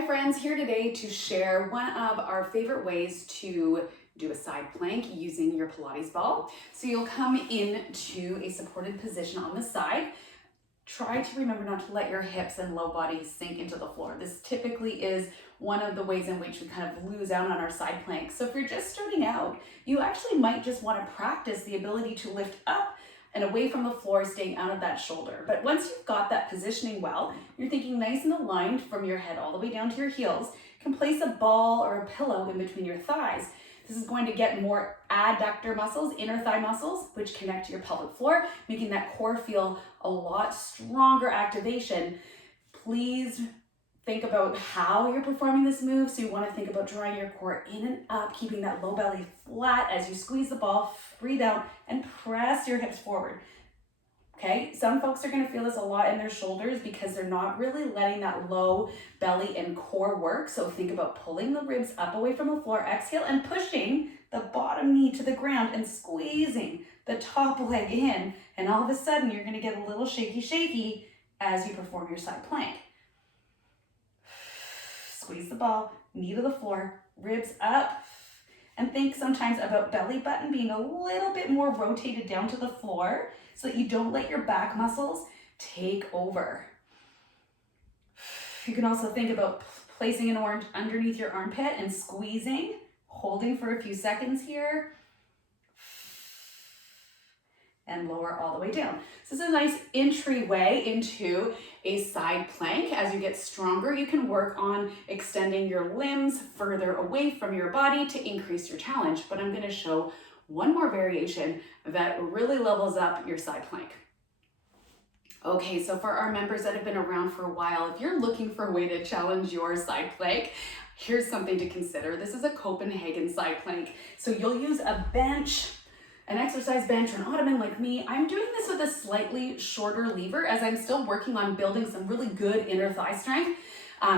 Hi friends, here today to share one of our favorite ways to do a side plank using your Pilates ball. So you'll come into a supported position on the side. Try to remember not to let your hips and low body sink into the floor. This typically is one of the ways in which we kind of lose out on our side plank. So if you're just starting out, you actually might just want to practice the ability to lift up and away from the floor, staying out of that shoulder. But once you've got that positioning well, you're thinking nice and aligned from your head all the way down to your heels, you can place a ball or a pillow in between your thighs. This is going to get more adductor muscles, inner thigh muscles, which connect to your pelvic floor, making that core feel a lot stronger activation. Please think about how you're performing this move. So you want to think about drawing your core in and up, keeping that low belly flat as you squeeze the ball, breathe out, and press your hips forward. Okay, some folks are going to feel this a lot in their shoulders because they're not really letting that low belly and core work. So think about pulling the ribs up away from the floor, exhale, and pushing the bottom knee to the ground and squeezing the top leg in. And all of a sudden, you're going to get a little shaky as you perform your side plank. Squeeze the ball, knee to the floor, ribs up, and think sometimes about belly button being a little bit more rotated down to the floor so that you don't let your back muscles take over. You can also think about placing an arm underneath your armpit and squeezing, holding for a few seconds here, and lower all the way down. So this is a nice entryway into a side plank. As you get stronger, you can work on extending your limbs further away from your body to increase your challenge. But I'm going to show one more variation that really levels up your side plank. Okay, so for our members that have been around for a while, if you're looking for a way to challenge your side plank, here's something to consider. This is a Copenhagen side plank. So you'll use a bench, an exercise bench, or an ottoman like me. I'm doing this with a slightly shorter lever as I'm still working on building some really good inner thigh strength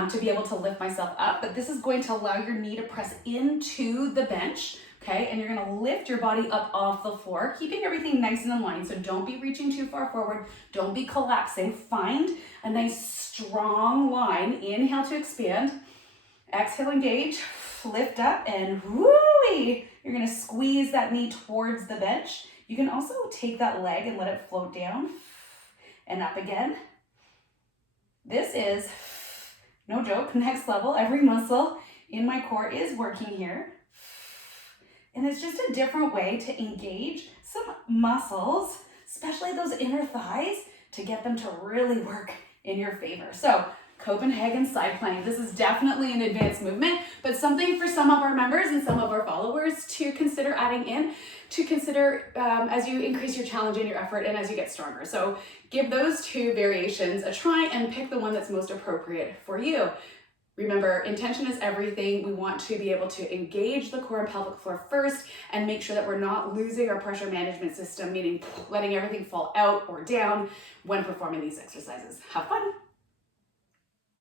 to be able to lift myself up. But this is going to allow your knee to press into the bench, okay? And you're gonna lift your body up off the floor, keeping everything nice and in line. So don't be reaching too far forward. Don't be collapsing. Find a nice strong line. Inhale to expand. Exhale, engage. Lift up and whoo-wee. You're gonna squeeze that knee towards the bench. You can also take that leg and let it float down and up again. This is, no joke, next level. Every muscle in my core is working here. And it's just a different way to engage some muscles, especially those inner thighs, to get them to really work in your favor. So Copenhagen side plank. This is definitely an advanced movement, but something for some of our members and some of our followers to consider adding in, to consider as you increase your challenge and your effort and as you get stronger. So give those two variations a try and pick the one that's most appropriate for you. Remember, intention is everything. We want to be able to engage the core and pelvic floor first and make sure that we're not losing our pressure management system, meaning letting everything fall out or down when performing these exercises. Have fun.